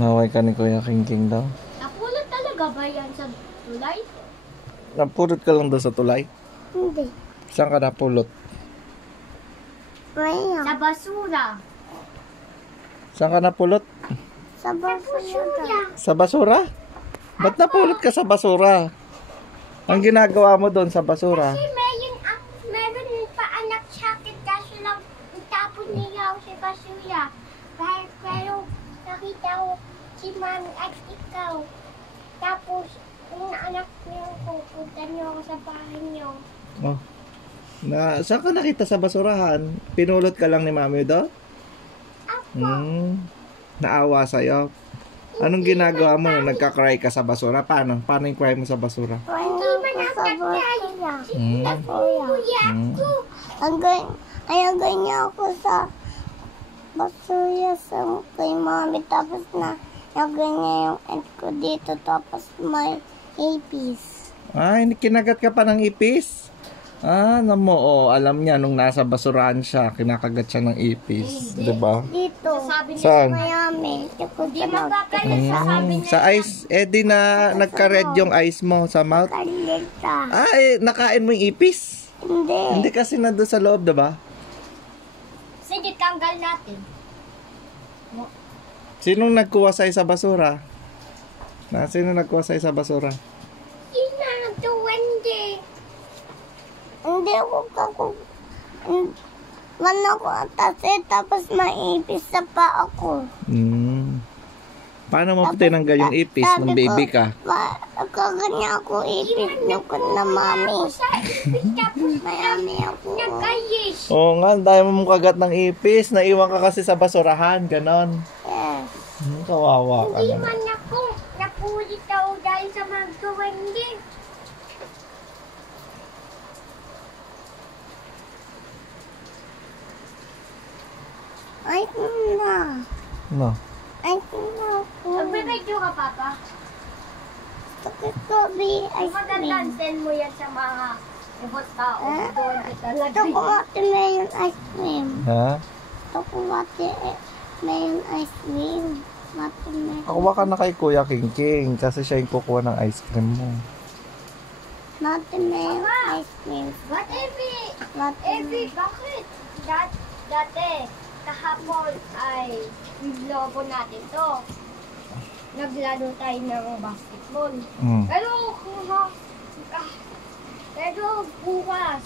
Naway ka ni Kuya King daw. Napulot talaga ba yan sa tulay? Napulot ka lang daw sa tulay? Hindi. Saan ka napulot? Sa basura. Saan ka napulot? Sa basura. Sa basura? Ba't napulot ka sa basura? Ang ginagawa mo doon sa basura? Kasi meron pa anak sa akin kaso lang itapon niya ako sa basura. Pero nakita ko si mami at ikaw. Tapos yung anak niyo pupunta niyo ako sa bahay niyo. Oh. Saan ka nakita sa basurahan? Pinulot ka lang ni mami doon? Naawa sa'yo? Anong ginagawa mo nung nagka-cry ka sa basura? Paano? Paano yung cry mo sa basura? Hindi man ako kuya ko. Ayagay niya ako sa basura sa kay mami. Tapos nagay niya yung end ko dito. Tapos may ipis. Ay, kinagat ka pa ng ipis? Alam niya nung nasa basurahan siya, kinakagat siya ng ipis. Diba? Dito. Saan? Mayami. Hindi magpapalit sa sabi niya. Sa ice, di na nagka-red yung ice mo sa mouth. Kalita. Nakain mo yung ipis? Hindi. Hindi kasi nandun sa loob, diba? Sige, tanggal natin. Sinong nagkuha sa'yo sa basura? Sino nagkuha sa'yo sa basura? Hindi ako Wala ko atase, tapos maipis sa pa ako. Paano mo tinanggal yung ipis nung baby ka? Kaganya ako ipis nung na mami. Mayami ako. Oo nga, dahil mo kagat ng ipis, naiwan ka kasi sa basurahan, ganon. Yes. Kawawa ka Hindi naman. man ako napulit ako dahil sa magkawandi. Ay, na. No. Ay, na ako. Magbibidyo ka, Papa? Sakit ko, be. Ice cream. Magandang send mo yan sa mga ibang tao. Doon kita Ito lagay. kumati mayon ice cream. Ha? Ito kumati mayon ice cream. Mati mayon. Kakuha ka na kay Kuya King kasi siya yung kukuha ng ice cream mo. Mati mayon ice cream. What Evie, bakit? Dati, kahapon ay logo natin to. Naglaro tayo ng basketball. Pero bukas,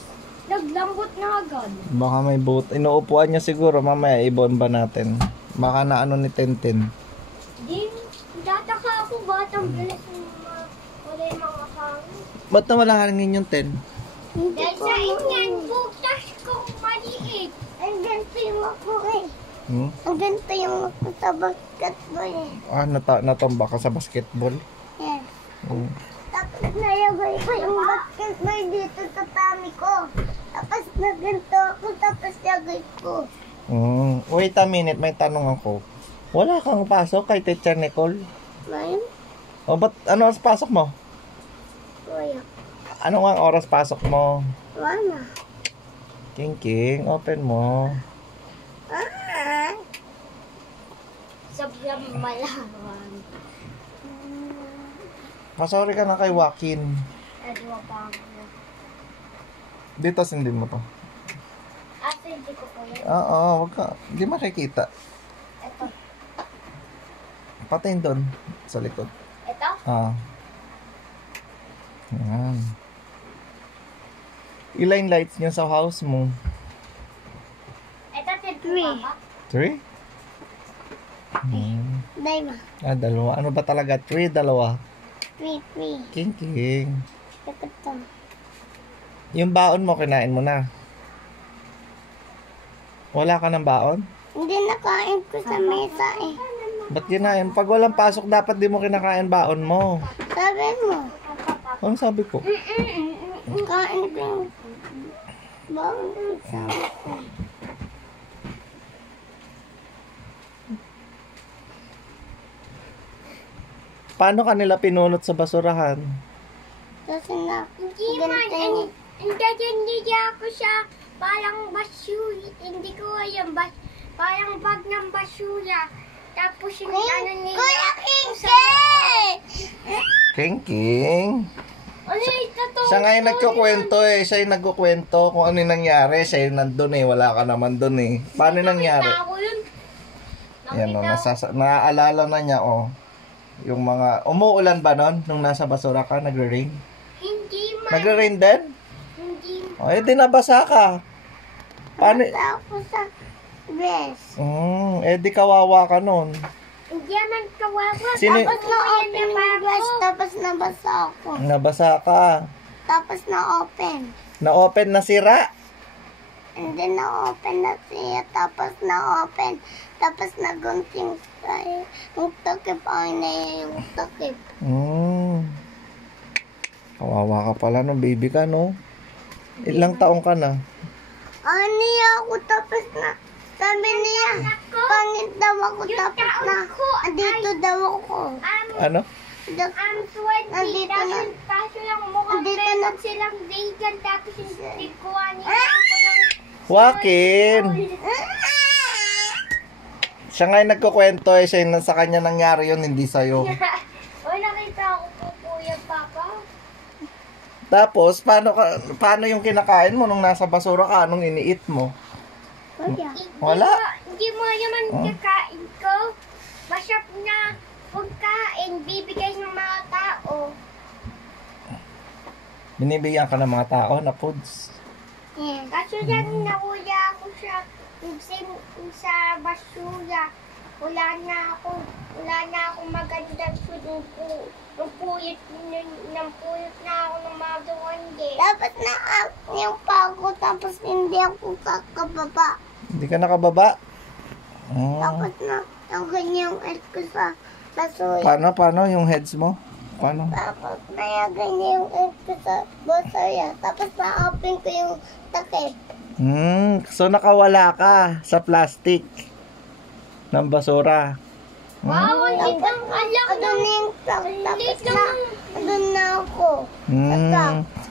naglambot na agad. Baka may boot. Inuupuan niya siguro. Mamaya ibomba natin. Baka na ano ni Tintin. Di, tataka ako batang bilis wala yung mga hangin. Ba't na wala hangin yung Tin? Dahil sa inyan, butas kong maliit. Ang ganito yung ako eh. Ang ganito yung ako sa basketball eh. Natomba ka sa basketball? Yes. Tapos nayagay ko yung basketball dito sa tummy ko. Tapos naganto ako, tapos nagay ko. Wait a minute, may tanong ako. Wala kang pasok kay Teacher Nicole? Mayroon? O ba't ano oras pasok mo? Kuya. Ano nga oras pasok mo? Wala. King, open mo. Sobrang malaman. Sorry ka na kay Joaquin. Edwa pa ako. Dito sindin mo to. Hindi ko pa yun. Wag ka. Hindi makikita. Ito. Patayin doon. Sa likod. Ito? Yan. Ilang lights nyo sa house mo? Ito, 3. 3? Dalawa. Dalawa. Ano ba talaga? 3, dalawa. 3. King. Ito. Yung baon mo, kinain mo na. Wala ka ng baon? Hindi nakain ko sa mesa eh. Ba't kinain? Pag walang pasok, dapat di mo kinakain baon mo. Sabi mo. Ano sabi ko? Kain ko yung bawang sa mesa. Paano kanila pinulot sa basurahan? Kasi na. Hindi man. Hindi ako siya parang basura. Hindi ko alam. Parang bag ng basura. Tapos yung ano nila. Kuya King. Ano yung totoo? Siya nga yung nagkukwento eh. Siya yung nagkukwento kung ano yung nangyari. Siya yung nandun eh. Wala ka naman dun eh. Paano yung nangyari? Nakita ko yun. Yan o, Nakita ko. naaalala na niya oh. Yung mga, umuulan ba nun? Nung nasa basura ka, nagre-rain? Hindi man. Nagre-rain din? Hindi. O, eh, di nabasa ka. Paano? Nabasa ako sa dress. Eh, di kawawa ka nun. Hindi naman kawawa. Sino- Tapos na-open yung dress, tapos nabasa ako. Nabasa ka. Tapos na-open. Na-open na sira. And then na-open na siya, tapos na-open. Tapos nagunting tayo. Yung takip, ay na yung takip. Kawawa ka pala nung baby ka, no? Ilang taong ka na? Niya ako, tapos na. Sabi niya, pangit daw ako, tapos na. Andito daw ako. Ano? I'm 20. Nandito na. Kaso lang mukhang Nandito na. meron silang vegan. Tapos hindi kuha nila ako ng... Joaquin! Siya nga yung nagkukwento eh. Siya yung sa kanya nangyari yun, hindi sa'yo. Oy, nakita ako po, Kuya Papa. Tapos, paano yung kinakain mo nung nasa basura ka? Anong iniit mo? Wala. Hindi mo naman kakain ko. Masarap na pagkain. Bibigay ng mga tao. Binibigyan ka ng mga tao na foods. Kaso yan, nakuya ako sa basura. Wala na akong magandang food. Puyot na ako ng mga duwande. Tapos na yung pa ako, tapos hindi ako kakababa. Hindi ka nakababa? Tapos na yung ganyang head ko sa basura. Paano yung heads mo? Paano? Tapos na ganyan yung head ko sa basura. Tapos na-open ko yung takip. So nakawala ka sa plastic ng basura. Wow, ang litang alam Ano na yung tapos na, ano na ako.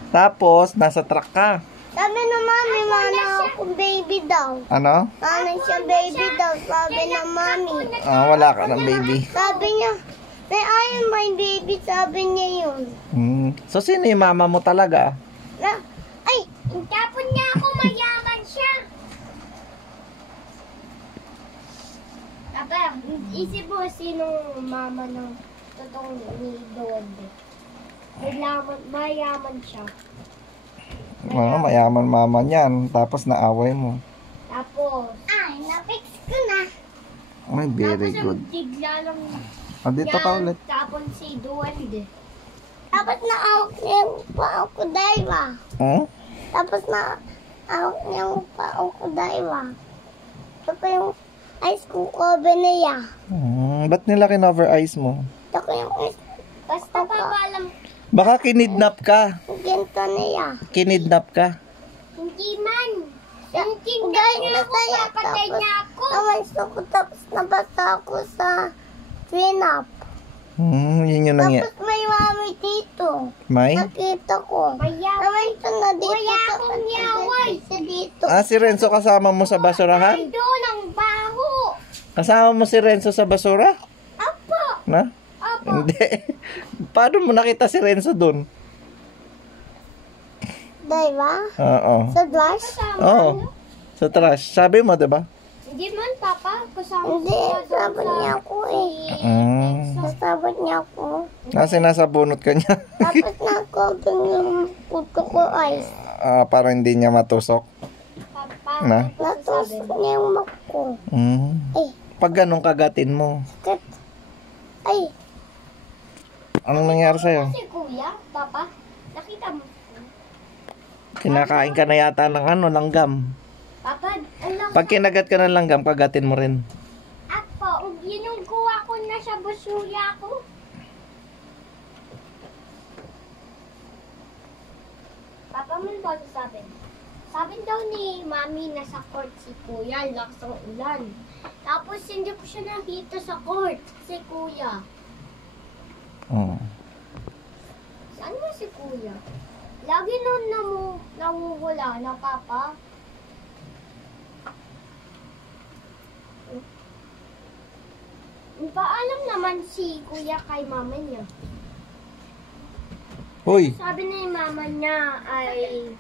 Tapos, nasa truck ka. Sabi na mami, mana ako baby daw. Ano? Mana siya baby daw, sabi na mami. Wala ka ng baby. Sabi niya, I am my baby, sabi niya yun. So, sino yung mama mo talaga? Ay, Tapon niya ako, mayaman siya. Aba, isip mo sinong mama ng totoong ni Duwande. Mayaman siya. Mayaman mama niyan. Tapos naaway mo. Tapos, na-fix ko na. Ay, very good. Bigla lang Dito ka ulit. tapon si Duwande. Tapos na-out niya yung pao ko, Daiwa. Tapos na-out niya yung pao ko, Daiwa. Tapos yung ice ko cover niya. Ba't nila kinover eyes mo? Tapos yung ice Basta papalam, Baka kinidnap ka. ginto niya. Kinidnap ka. hindi man. Hindi Guys, niya ako, masaya. papatay niya ako. Tapos nabasa ako sa clean-up. Yun yung nangyari. Tapos may mami dito. May? Nakita ko. Mayaway. Naman ito na dito. Wala akong yaway. Sa dito. Si Renzo kasama mo sa basurahan? Ay, doon ang baho. Kasama mo si Renzo sa basura? Apo. Na? Apo. Hindi. Paano mo nakita si Renzo dun? Diba? Oo. Sa glass? Kasama. Oo. Sa trash. Sabi mo, diba? Hindi man, Papa. Kasama Hindi, sabot niya ako eh. Nasabot niya ako. Nasa bunot ka niya. Tapos nakopin yung puto ko ice. Para hindi niya matusok. Papa. Na? Natusok niya yung mak ko. Ay, Pag ganun kagatin mo, ay, anong nangyari sa'yo? Si Kuya, Papa. Nakita mo. Kinakain ka na yata ng langgam. Papa, alam Pag kinagat ka ng langgam, kagatin mo rin. Apo, yun yung kuha ko na sa basura ko. Papa, mo ba sabi? Sabi daw ni Mami na sa court si Kuya, lakas ng ulan. Tapos hindi ko siya nakita sa court, si Kuya. Oo. Saan ba si Kuya? Lagi nun namumula na, Papa. Paalam naman si Kuya kay Mama niya. Hoy, Sabi ni mama niya ay